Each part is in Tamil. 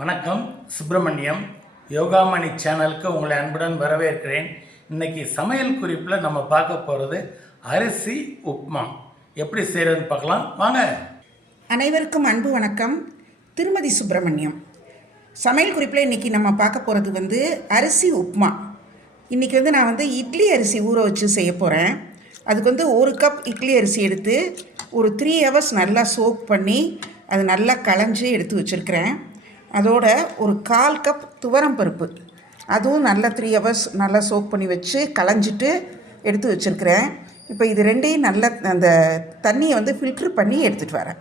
வணக்கம். சுப்பிரமணியம் யோகாமணி சேனலுக்கு உங்களை அன்புடன் வரவேற்கிறேன். இன்றைக்கி சமையல் குறிப்பில் நம்ம பார்க்க போகிறது அரிசி உப்புமா எப்படி செய்கிறதுன்னு பார்க்கலாம் வாங்க. அனைவருக்கும் அன்பு வணக்கம். திருமதி சுப்பிரமணியம். சமையல் குறிப்பில் இன்றைக்கி நம்ம பார்க்க போகிறது அரிசி உப்புமா. இன்றைக்கி நான் இட்லி அரிசி ஊற வச்சு செய்ய போகிறேன். அதுக்கு 1 கப் இட்லி அரிசி எடுத்து ஒரு 3 ஹவர்ஸ் நல்லா சோக் பண்ணி அது நல்லா களைஞ்சி எடுத்து வச்சுருக்கிறேன். அதோட ஒரு 1/4 கப் துவரம் பருப்பு, அதுவும் நல்லா 3 ஹவர்ஸ் நல்லா சோக் பண்ணி வச்சு களைஞ்சிட்டு எடுத்து வச்சுருக்கிறேன். இப்போ இது ரெண்டையும் நல்லா அந்த தண்ணியை ஃபில்ட்ரு பண்ணி எடுத்துகிட்டு வரேன்.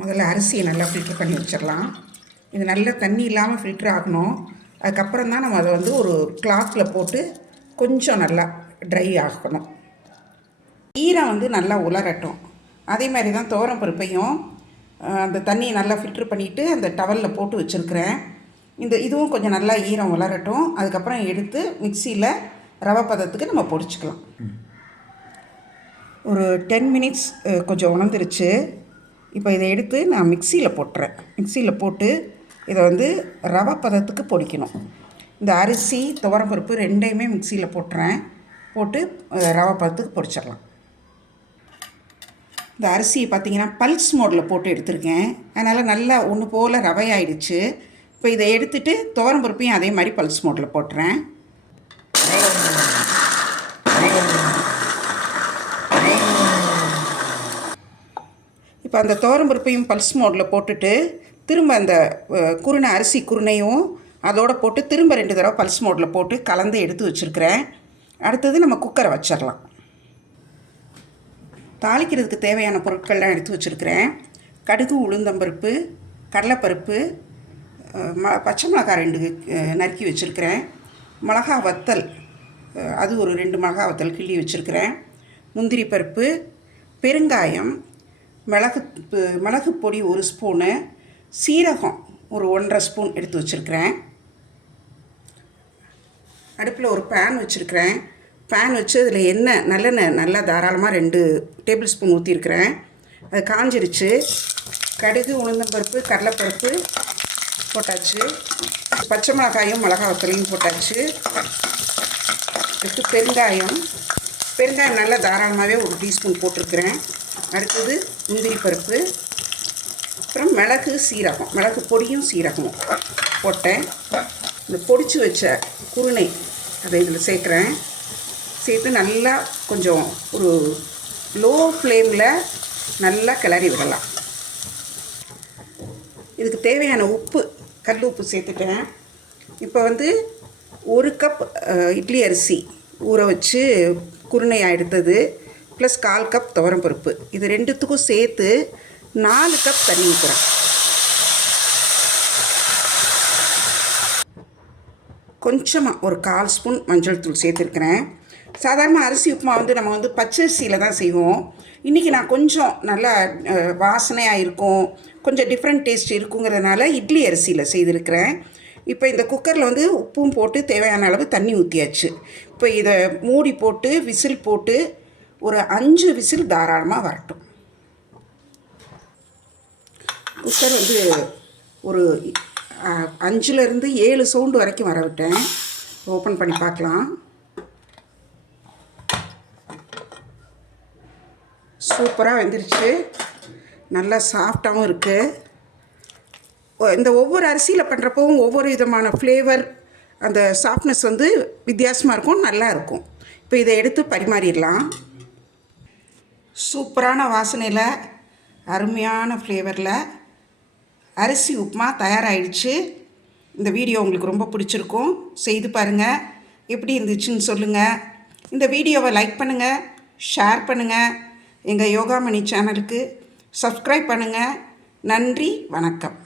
முதல்ல அரிசியை நல்லா ஃபில்ட்ரு பண்ணி வச்சிடலாம். இது நல்லா தண்ணி இல்லாமல் ஃபில்ட்ரு ஆகணும். அதுக்கப்புறம் தான் நம்ம அதை ஒரு கிளாத்தில் போட்டு கொஞ்சம் நல்லா ட்ரை ஆகணும். ஈரம் நல்லா உலரட்டும். அதே மாதிரி தான் துவரம் பருப்பையும் அந்த தண்ணியை நல்லா ஃபில்ட்ரு பண்ணிவிட்டு அந்த டவலில் போட்டு வச்சுருக்கிறேன். இதுவும் கொஞ்சம் நல்லா ஈரம் வளரட்டும். அதுக்கப்புறம் எடுத்து மிக்சியில் ரவை பதத்துக்கு நம்ம பொடிச்சிக்கலாம். ஒரு 10 மினிட்ஸ் கொஞ்சம் உணர்ந்துருச்சு. இப்போ இதை எடுத்து நான் மிக்சியில் போட்டுறேன். மிக்சியில் போட்டு இதை ரவை பதத்துக்கு பொடிக்கணும். இந்த அரிசி துவரம்பருப்பு ரெண்டையுமே மிக்சியில் போட்டு ரவை பதத்துக்கு பொடிச்சிடலாம். இந்த அரிசியை பார்த்திங்கன்னா பல்ஸ் மோடில் போட்டு எடுத்திருக்கேன். அதனால் நல்லா ஒன்று போல் ரவையாயிடுச்சு. இப்போ இதை எடுத்துகிட்டு துவரம்பருப்பையும் அதே மாதிரி பல்ஸ் மோடில் போட்டுறேன். இப்போ அந்த துவரம்பருப்பையும் பல்ஸ் மோடில் போட்டுட்டு திரும்ப அந்த அரிசி குருணையும் அதோடு போட்டு திரும்ப 2 தடவை பல்ஸ் மோடில் போட்டு கலந்து எடுத்து வச்சுருக்கிறேன். அடுத்தது நம்ம குக்கரை வச்சிடலாம். தாளிக்கிறதுக்கு தேவையான பொருட்கள்லாம் எடுத்து வச்சுருக்கிறேன். கடுகு, உளுந்தம்பருப்பு, கடலைப்பருப்பு, பச்சை மிளகாய் 2 நறுக்கி வச்சுருக்கிறேன். மிளகா வத்தல், அது ஒரு 2 மிளகா வத்தல் கிள்ளி வச்சுருக்கிறேன். முந்திரி பருப்பு, பெருங்காயம், மிளகு பொடி 1 ஸ்பூனு, சீரகம் ஒரு 1.5 ஸ்பூன் எடுத்து வச்சுருக்கிறேன். அடுப்பில் ஒரு பேன் வச்சுருக்கிறேன். பேன் வச்சு அதில் எண்ணெய் நல்லெண்ணெய் நல்லா தாராளமாக 2 டேபிள் ஸ்பூன் ஊற்றிருக்கிறேன். அது காஞ்சிருச்சு. கடுகு, உளுந்தம்பருப்பு, கடலைப்பருப்பு போட்டாச்சு. பச்சை மிளகாயும் மிளகா வத்தலையும் போட்டாச்சு. அடுத்து பெருங்காயம் நல்லா தாராளமாகவே 1 டீஸ்பூன் போட்டிருக்கிறேன். அடுத்தது முந்திரி பருப்பு, அப்புறம் மிளகு பொடியும் சீரகமும் போட்டேன். இந்த பொடிச்சு வச்ச குருணை அதை இதில் சேர்க்குறேன். சேர்த்து நல்லா கொஞ்சம் ஒரு லோ ஃப்ளேமில் நல்லா கிளறி விடலாம். இதுக்கு தேவையான உப்பு, கல் உப்பு சேர்த்துட்டேன். இப்போ 1 கப் இட்லி அரிசி ஊற வச்சு குருணையாக எடுத்தது ப்ளஸ் 1/4 கப் துவரம்பருப்பு, இது 2த்துக்கும் சேர்த்து 4 கப் தண்ணி ஊற்றுறேன். கொஞ்சமாக ஒரு 1/4 ஸ்பூன் மஞ்சள் தூள் சேர்த்துருக்கிறேன். சாதாரண அரிசி உப்புமா நம்ம பச்சரிசியில் தான் செய்வோம். இன்றைக்கி நான் கொஞ்சம் நல்லா வாசனையாக இருக்கும், கொஞ்சம் டிஃப்ரெண்ட் டேஸ்ட் இருக்குங்கிறதுனால இட்லி அரிசியில் செய்திருக்கிறேன். இப்போ இந்த குக்கரில் உப்பும் போட்டு தேவையான அளவு தண்ணி ஊற்றியாச்சு. இப்போ இதை மூடி போட்டு விசில் போட்டு ஒரு 5 விசில் தாராளமாக வரட்டும். குக்கர் ஒரு 5லேருந்து 7 சவுண்டு வரைக்கும் வர விட்டேன். ஓப்பன் பண்ணி பார்க்கலாம். சூப்பராக வெந்துருச்சு. நல்லா சாஃப்டாகவும் இருக்குது. இந்த ஒவ்வொரு அரிசியில் பண்ணுறப்பவும் ஒவ்வொரு விதமான ஃப்ளேவர், அந்த சாஃப்ட்னஸ் வித்தியாசமாக இருக்கும், நல்லா இருக்கும். இப்போ இதை எடுத்து பரிமாறிடலாம். சூப்பரான வாசனையில் அருமையான ஃப்ளேவரில் அரிசி உப்புமா தயாராகிடுச்சு. இந்த வீடியோ உங்களுக்கு ரொம்ப பிடிச்சிருக்கும். செய்து பாருங்கள், எப்படி இருந்துச்சுன்னு சொல்லுங்கள். இந்த வீடியோவை லைக் பண்ணுங்கள், ஷேர் பண்ணுங்கள். எங்கள் யோகாமணி சேனலுக்கு சப்ஸ்கிரைப் பண்ணுங்கள். நன்றி, வணக்கம்.